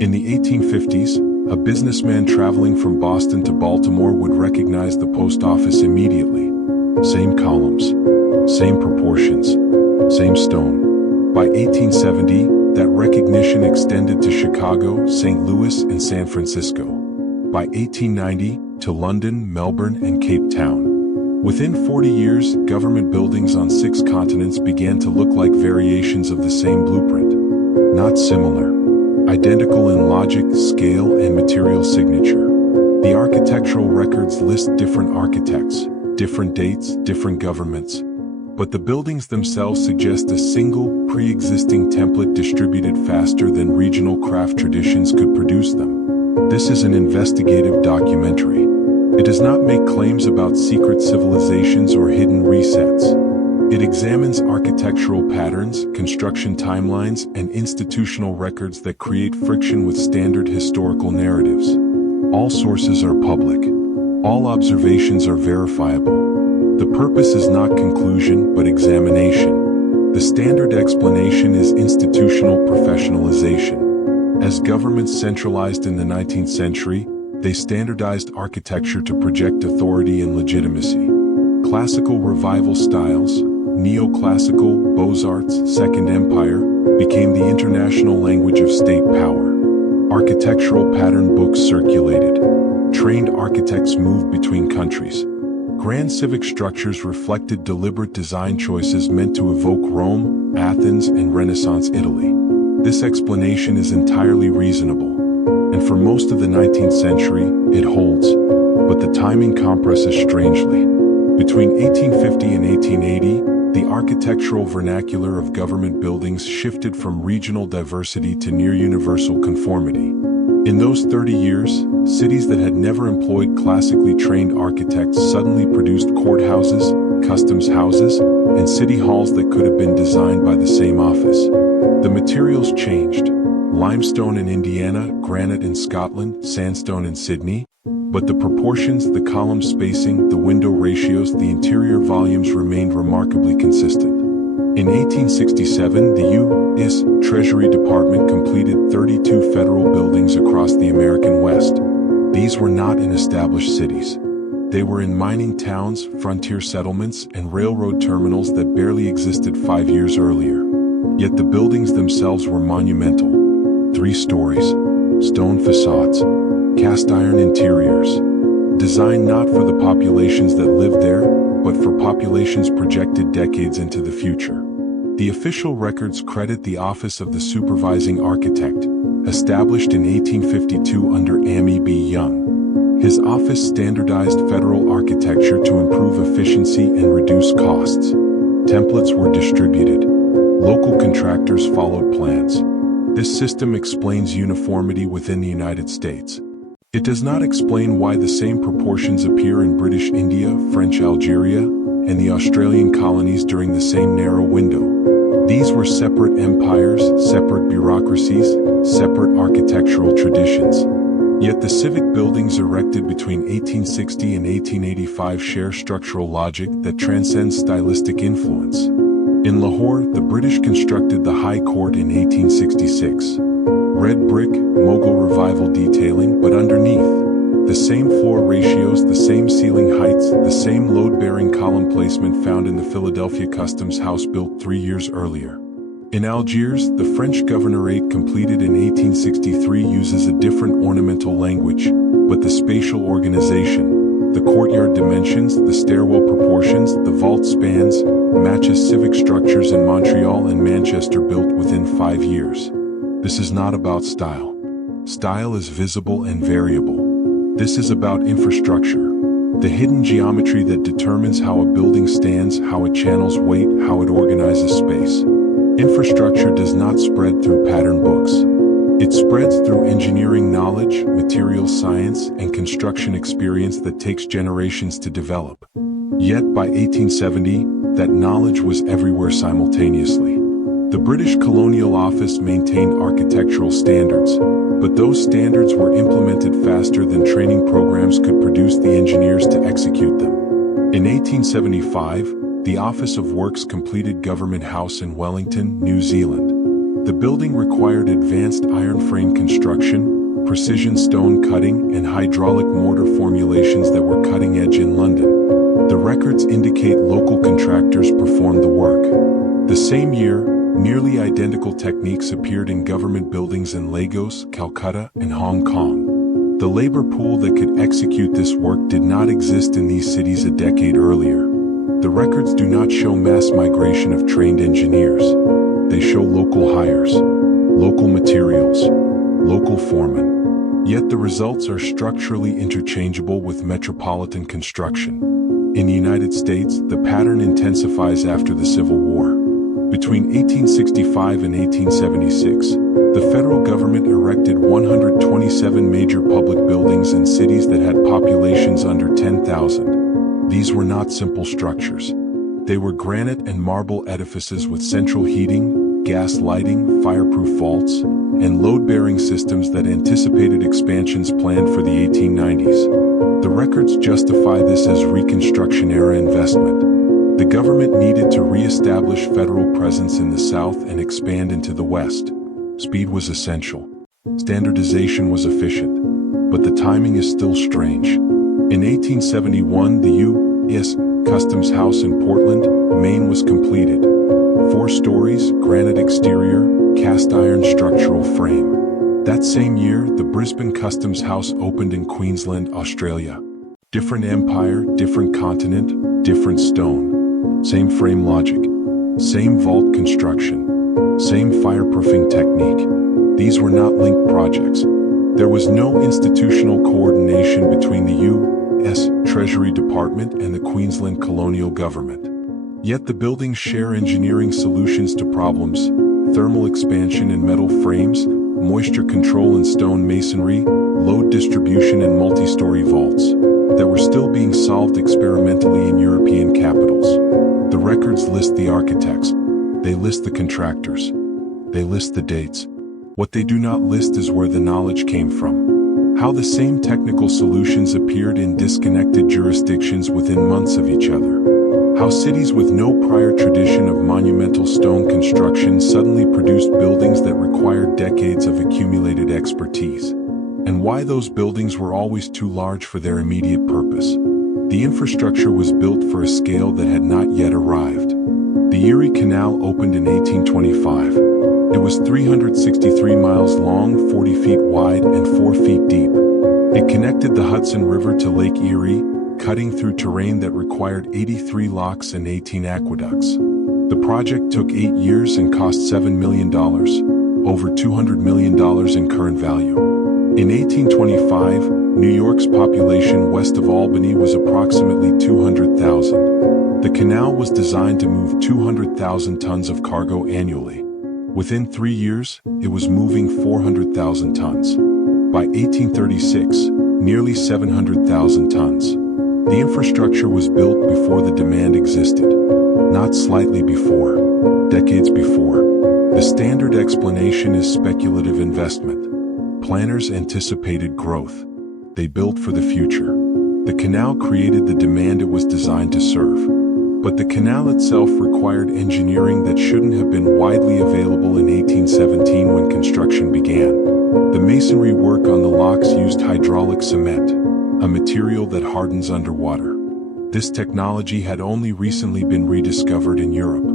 In the 1850s, a businessman traveling from Boston to Baltimore would recognize the post office immediately. Same columns, same proportions, same stone. By 1870, that recognition extended to Chicago, St. Louis, and San Francisco. By 1890, to London, Melbourne, and Cape Town. Within 40 years, government buildings on 6 continents began to look like variations of the same blueprint. Not similar. Identical in logic, scale, and material signature. The architectural records list different architects, different dates, different governments. But the buildings themselves suggest a single, pre-existing template distributed faster than regional craft traditions could produce them. This is an investigative documentary. It does not make claims about secret civilizations or hidden resets. It examines architectural patterns, construction timelines, and institutional records that create friction with standard historical narratives. All sources are public. All observations are verifiable. The purpose is not conclusion, but examination. The standard explanation is institutional professionalization. As governments centralized in the 19th century, they standardized architecture to project authority and legitimacy. Classical revival styles, neoclassical, Beaux-Arts, Second Empire, became the international language of state power. Architectural pattern books circulated. Trained architects moved between countries. Grand civic structures reflected deliberate design choices meant to evoke Rome, Athens, and Renaissance Italy. This explanation is entirely reasonable. And for most of the 19th century, it holds. But the timing compresses strangely. Between 1850 and 1880, the architectural vernacular of government buildings shifted from regional diversity to near-universal conformity. In those 30 years, cities that had never employed classically trained architects suddenly produced courthouses, customs houses, and city halls that could have been designed by the same office. The materials changed. Limestone in Indiana, granite in Scotland, sandstone in Sydney. But the proportions, the column spacing, the window ratios, the interior volumes remained remarkably consistent. In 1867, the U.S. Treasury Department completed 32 federal buildings across the American West. These were not in established cities. They were in mining towns, frontier settlements, and railroad terminals that barely existed 5 years earlier. Yet the buildings themselves were monumental. 3 stories, stone facades, cast iron interiors, designed not for the populations that lived there, but for populations projected decades into the future. The official records credit the Office of the Supervising Architect, established in 1852 under Ammi B. Young. His office standardized federal architecture to improve efficiency and reduce costs. Templates were distributed. Local contractors followed plans. This system explains uniformity within the United States. It does not explain why the same proportions appear in British India, French Algeria, and the Australian colonies during the same narrow window. These were separate empires, separate bureaucracies, separate architectural traditions. Yet the civic buildings erected between 1860 and 1885 share structural logic that transcends stylistic influence. In Lahore, the British constructed the High Court in 1866. Red brick, Mughal revival detailing, but underneath, the same floor ratios, the same ceiling heights, the same load-bearing column placement found in the Philadelphia Customs House built 3 years earlier. In Algiers, the French governorate completed in 1863 uses a different ornamental language, but the spatial organization, the courtyard dimensions, the stairwell proportions, the vault spans, matches civic structures in Montreal and Manchester built within 5 years. This is not about style. Style is visible and variable. This is about infrastructure, the hidden geometry that determines how a building stands, how it channels weight, how it organizes space. Infrastructure does not spread through pattern books. It spreads through engineering knowledge, material science, and construction experience that takes generations to develop. Yet by 1870, that knowledge was everywhere simultaneously. The British Colonial Office maintained architectural standards, but those standards were implemented faster than training programs could produce the engineers to execute them. In 1875, the Office of Works completed Government House in Wellington, New Zealand. The building required advanced iron frame construction, precision stone cutting, and hydraulic mortar formulations that were cutting edge in London. The records indicate local contractors performed the work. The same year, nearly identical techniques appeared in government buildings in Lagos, Calcutta, and Hong Kong. The labor pool that could execute this work did not exist in these cities a decade earlier. The records do not show mass migration of trained engineers. They show local hires, local materials, local foremen. Yet the results are structurally interchangeable with metropolitan construction. In the United States, the pattern intensifies after the Civil War. Between 1865 and 1876, the federal government erected 127 major public buildings in cities that had populations under 10,000. These were not simple structures. They were granite and marble edifices with central heating, gas lighting, fireproof vaults, and load-bearing systems that anticipated expansions planned for the 1890s. The records justify this as Reconstruction-era investment. The government needed to re-establish federal presence in the South and expand into the West. Speed was essential. Standardization was efficient. But the timing is still strange. In 1871, the U.S. Customs House in Portland, Maine was completed. 4 stories, granite exterior, cast iron structural frame. That same year, the Brisbane Customs House opened in Queensland, Australia. Different empire, different continent, different stone. Same frame logic. Same vault construction. Same fireproofing technique. These were not linked projects. There was no institutional coordination between the U.S. Treasury Department and the Queensland colonial government. Yet the buildings share engineering solutions to problems: thermal expansion in metal frames, moisture control in stone masonry, load distribution in multi-story vaults, that were still being solved experimentally in European capitals. The records list the architects. They list the contractors. They list the dates. What they do not list is where the knowledge came from. How the same technical solutions appeared in disconnected jurisdictions within months of each other. How cities with no prior tradition of monumental stone construction suddenly produced buildings that required decades of accumulated expertise. And why those buildings were always too large for their immediate purpose. The infrastructure was built for a scale that had not yet arrived. The Erie Canal opened in 1825. It was 363 miles long, 40 feet wide, and 4 feet deep. It connected the Hudson River to Lake Erie, cutting through terrain that required 83 locks and 18 aqueducts. The project took 8 years and cost $7 million, over $200 million in current value. In 1825, New York's population west of Albany was approximately 200,000. The canal was designed to move 200,000 tons of cargo annually. Within 3 years, it was moving 400,000 tons. By 1836, nearly 700,000 tons. The infrastructure was built before the demand existed. Not slightly before, decades before. The standard explanation is speculative investment. Planners anticipated growth. They built for the future. The canal created the demand it was designed to serve. But the canal itself required engineering that shouldn't have been widely available in 1817 when construction began. The masonry work on the locks used hydraulic cement, a material that hardens underwater. This technology had only recently been rediscovered in Europe.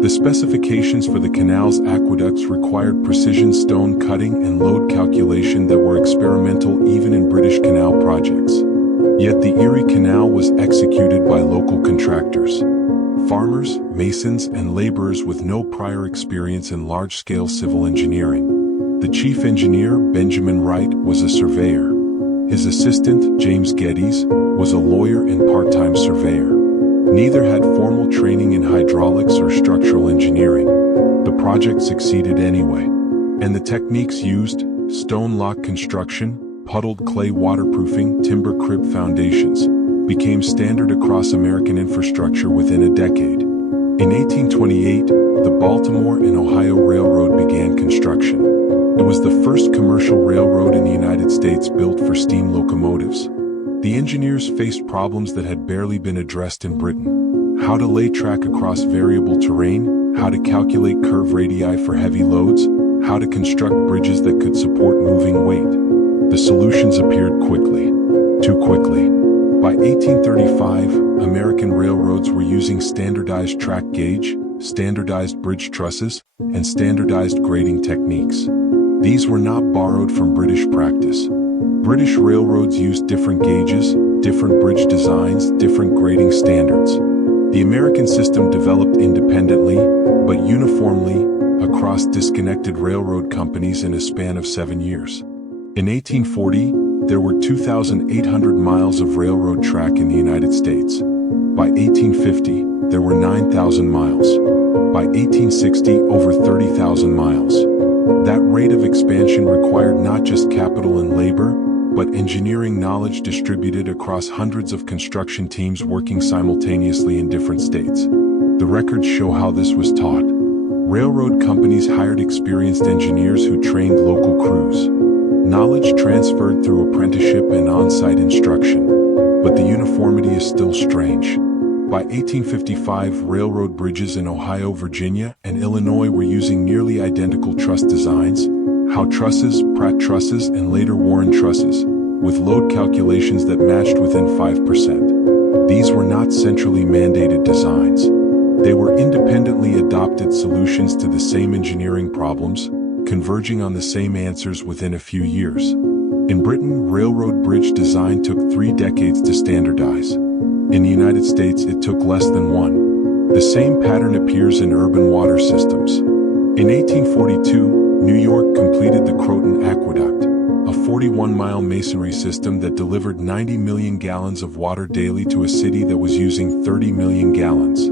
The specifications for the canal's aqueducts required precision stone cutting and load calculation that were experimental even in British canal projects. Yet the Erie Canal was executed by local contractors. Farmers, masons, and laborers with no prior experience in large-scale civil engineering. The chief engineer, Benjamin Wright, was a surveyor. His assistant, James Geddes, was a lawyer and part-time surveyor. Neither had formal training in hydraulics or structural engineering. The project succeeded anyway. And the techniques used, stone lock construction, puddled clay waterproofing, timber crib foundations, became standard across American infrastructure within a decade. In 1828, the Baltimore and Ohio Railroad began construction. It was the first commercial railroad in the United States built for steam locomotives. The engineers faced problems that had barely been addressed in Britain. how to lay track across variable terrain, how to calculate curve radii for heavy loads, how to construct bridges that could support moving weight. The solutions appeared quickly. Too quickly. By 1835, American railroads were using standardized track gauge, standardized bridge trusses, and standardized grading techniques. These were not borrowed from British practice. British railroads used different gauges, different bridge designs, different grading standards. The American system developed independently, but uniformly, across disconnected railroad companies in a span of 7 years. In 1840, there were 2,800 miles of railroad track in the United States. By 1850, there were 9,000 miles. By 1860, over 30,000 miles. That rate of expansion required not just capital and labor, but engineering knowledge distributed across hundreds of construction teams working simultaneously in different states. The records show how this was taught. Railroad companies hired experienced engineers who trained local crews. Knowledge transferred through apprenticeship and on-site instruction. But the uniformity is still strange. By 1855, railroad bridges in Ohio, Virginia, and Illinois were using nearly identical truss designs, Howe trusses, Pratt trusses, and later Warren trusses, with load calculations that matched within 5%. These were not centrally mandated designs. They were independently adopted solutions to the same engineering problems, converging on the same answers within a few years. In Britain, railroad bridge design took 3 decades to standardize. In the United States, it took less than 1. The same pattern appears in urban water systems. In 1842, New York completed the Croton Aqueduct, a 41-mile masonry system that delivered 90 million gallons of water daily to a city that was using 30 million gallons.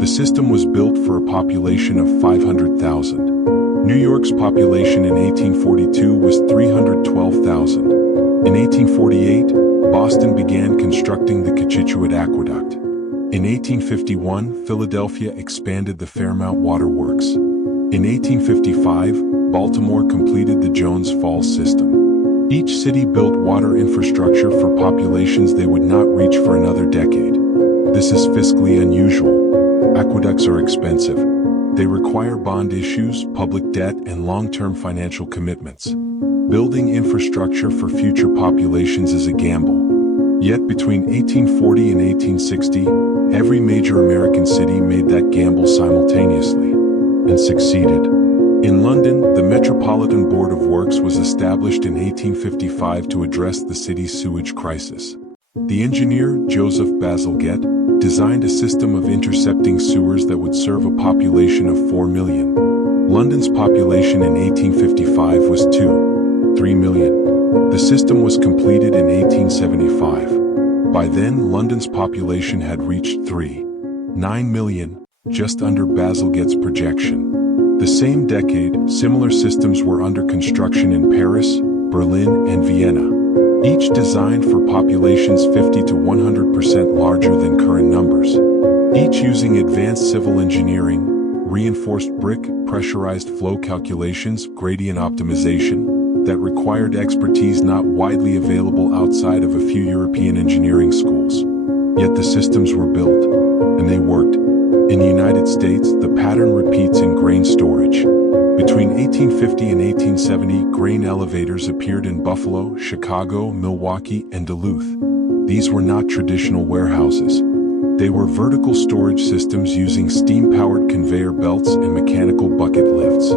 The system was built for a population of 500,000. New York's population in 1842 was 312,000. In 1848, Boston began constructing the Cochituate Aqueduct. In 1851, Philadelphia expanded the Fairmount Waterworks. In 1855, Baltimore completed the Jones Falls system. Each city built water infrastructure for populations they would not reach for another decade. This is fiscally unusual. Aqueducts are expensive. They require bond issues, public debt, and long-term financial commitments. Building infrastructure for future populations is a gamble. Yet between 1840 and 1860, every major American city made that gamble simultaneously, and succeeded. In London, the Metropolitan Board of Works was established in 1855 to address the city's sewage crisis. The engineer, Joseph Bazalgette, designed a system of intercepting sewers that would serve a population of 4 million. London's population in 1855 was 3 million. The system was completed in 1875. By then, London's population had reached 9 million, just under Bazalgette's projection. The same decade, similar systems were under construction in Paris, Berlin, and Vienna. Each designed for populations 50 to 100% larger than current numbers. Each using advanced civil engineering, reinforced brick, pressurized flow calculations, gradient optimization, that required expertise not widely available outside of a few European engineering schools. Yet the systems were built, and they worked. In the United States, the pattern repeats in grain storage. Between 1850 and 1870, grain elevators appeared in Buffalo, Chicago, Milwaukee, and Duluth. These were not traditional warehouses. They were vertical storage systems using steam-powered conveyor belts and mechanical bucket lifts.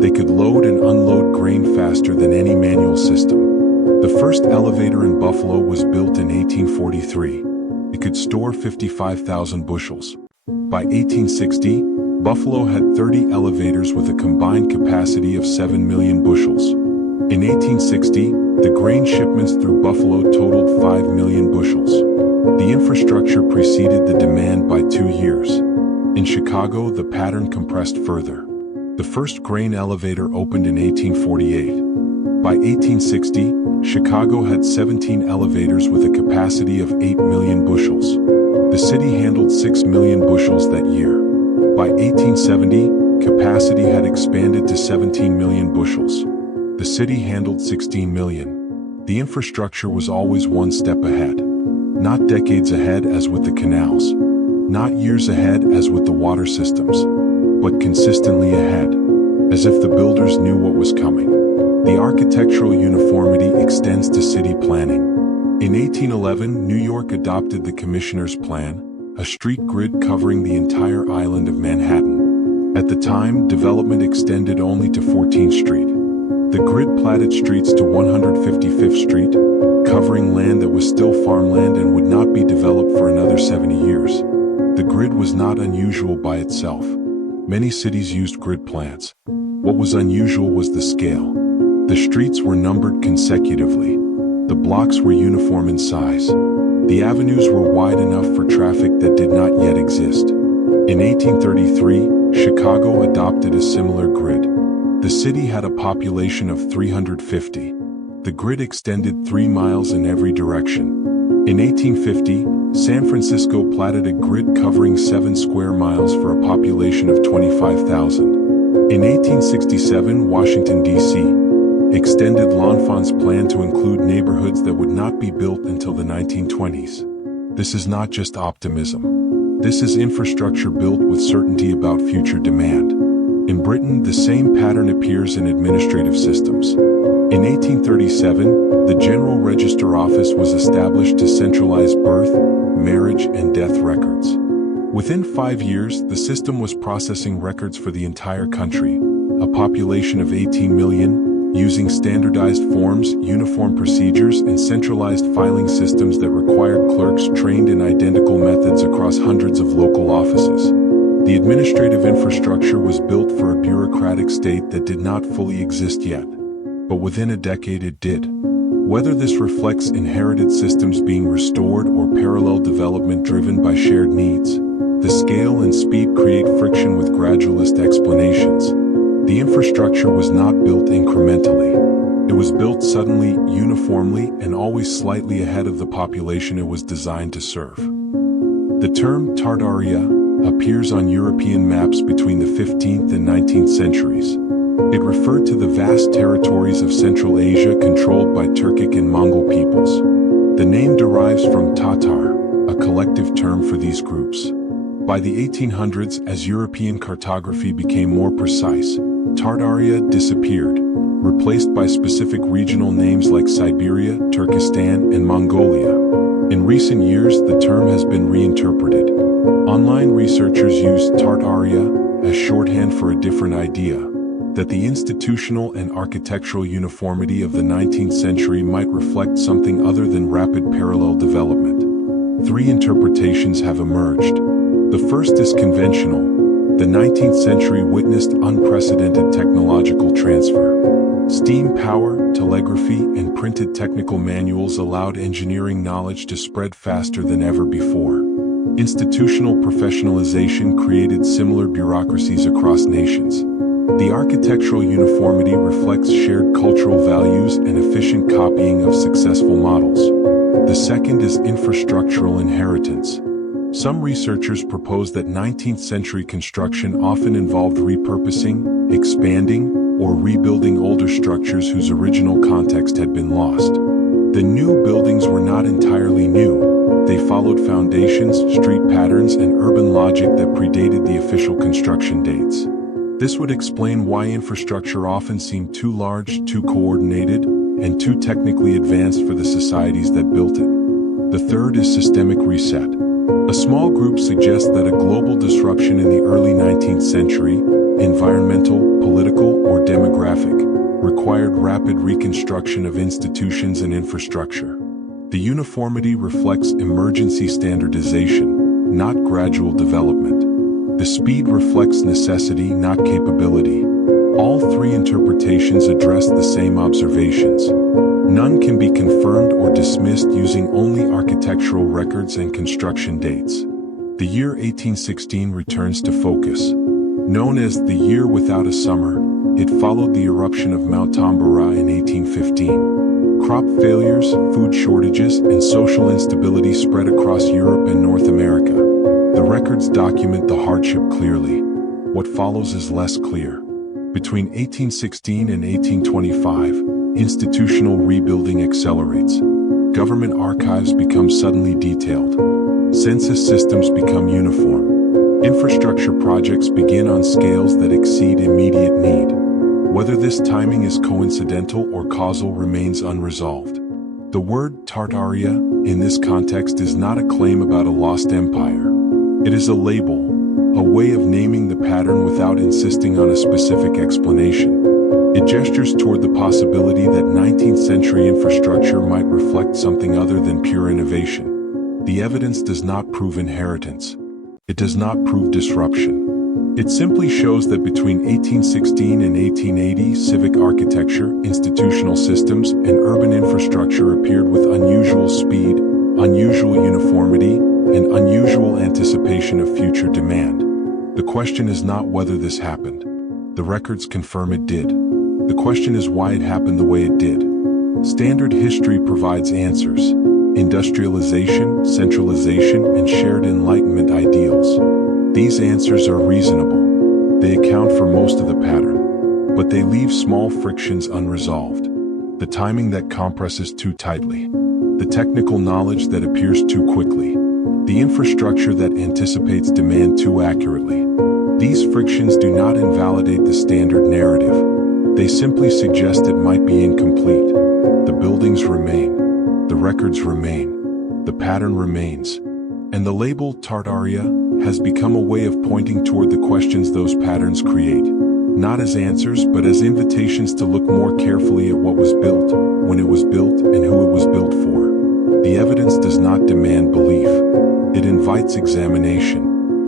They could load and unload grain faster than any manual system. The first elevator in Buffalo was built in 1843. It could store 55,000 bushels. By 1860, Buffalo had 30 elevators with a combined capacity of 7 million bushels. In 1860, the grain shipments through Buffalo totaled 5 million bushels. The infrastructure preceded the demand by 2 years. In Chicago, the pattern compressed further. The first grain elevator opened in 1848. By 1860, Chicago had 17 elevators with a capacity of 8 million bushels. The city handled 6 million bushels that year. By 1870, capacity had expanded to 17 million bushels. The city handled 16 million. The infrastructure was always one step ahead. Not decades ahead as with the canals. not years ahead as with the water systems, but consistently ahead, as if the builders knew what was coming. The architectural uniformity extends to city planning. In 1811, New York adopted the Commissioner's Plan, a street grid covering the entire island of Manhattan. At the time, development extended only to 14th Street. The grid platted streets to 155th Street, covering land that was still farmland and would not be developed for another 70 years. The grid was not unusual by itself. Many cities used grid plans. What was unusual was the scale. The streets were numbered consecutively. The blocks were uniform in size. The avenues were wide enough for traffic that did not yet exist. In 1833, Chicago adopted a similar grid. The city had a population of 350. The grid extended 3 miles in every direction. In 1850, San Francisco platted a grid covering 7 square miles for a population of 25,000. In 1867, Washington, D.C. extended L'Enfant's plan to include neighborhoods that would not be built until the 1920s. This is not just optimism. This is infrastructure built with certainty about future demand. In Britain, the same pattern appears in administrative systems. In 1837, the General Register Office was established to centralize birth, marriage, and death records. Within 5 years, the system was processing records for the entire country, a population of 18 million, using standardized forms, uniform procedures, and centralized filing systems that required clerks trained in identical methods across hundreds of local offices. The administrative infrastructure was built for a bureaucratic state that did not fully exist yet. But within a decade it did. Whether this reflects inherited systems being restored or parallel development driven by shared needs, the scale and speed create friction with gradualist explanations. The infrastructure was not built incrementally. It was built suddenly, uniformly, and always slightly ahead of the population it was designed to serve. The term Tartaria appears on European maps between the 15th and 19th centuries. It referred to the vast territories of Central Asia controlled by Turkic and Mongol peoples. The name derives from Tatar, a collective term for these groups. By the 1800s, as European cartography became more precise, Tartaria disappeared, replaced by specific regional names like Siberia, Turkestan, and Mongolia. In recent years, the term has been reinterpreted. Online researchers use Tartaria as shorthand for a different idea, that the institutional and architectural uniformity of the 19th century might reflect something other than rapid parallel development. 3 interpretations have emerged. The first is conventional. The 19th century witnessed unprecedented technological transfer. Steam power, telegraphy, and printed technical manuals allowed engineering knowledge to spread faster than ever before. Institutional professionalization created similar bureaucracies across nations. The architectural uniformity reflects shared cultural values and efficient copying of successful models. The second is infrastructural inheritance. Some researchers propose that 19th century construction often involved repurposing, expanding, or rebuilding older structures whose original context had been lost. The new buildings were not entirely new. They followed foundations, street patterns, and urban logic that predated the official construction dates. This would explain why infrastructure often seemed too large, too coordinated, and too technically advanced for the societies that built it. The third is systemic reset. A small group suggests that a global disruption in the early 19th century, environmental, political, or demographic, required rapid reconstruction of institutions and infrastructure. The uniformity reflects emergency standardization, not gradual development. The speed reflects necessity, not capability. All 3 interpretations address the same observations. None can be confirmed or dismissed using only architectural records and construction dates. The year 1816 returns to focus. Known as the year without a summer, it followed the eruption of Mount Tambora in 1815. Crop failures, food shortages, and social instability spread across Europe and North America. The records document the hardship clearly. What follows is less clear. Between 1816 and 1825, institutional rebuilding accelerates. Government archives become suddenly detailed. Census systems become uniform. Infrastructure projects begin on scales that exceed immediate need. Whether this timing is coincidental or causal remains unresolved. The word Tartaria, in this context, is not a claim about a lost empire. It is a label, a way of naming the pattern without insisting on a specific explanation. It gestures toward the possibility that 19th century infrastructure might reflect something other than pure innovation. The evidence does not prove inheritance. It does not prove disruption. It simply shows that between 1816 and 1880, civic architecture, institutional systems, and urban infrastructure appeared with unusual speed, unusual uniformity, and unusual anticipation of future demand. The question is not whether this happened. The records confirm it did. The question is why it happened the way it did. Standard history provides answers: industrialization, centralization, and shared Enlightenment ideals. These answers are reasonable. They account for most of the pattern, but they leave small frictions unresolved. The timing that compresses too tightly. The technical knowledge that appears too quickly. The infrastructure that anticipates demand too accurately. These frictions do not invalidate the standard narrative. They simply suggest it might be incomplete. The buildings remain. The records remain. The pattern remains. And the label Tartaria has become a way of pointing toward the questions those patterns create, not as answers but as invitations to look more carefully at what was built, when it was built, and who it was built for. The evidence does not demand belief. It invites examination.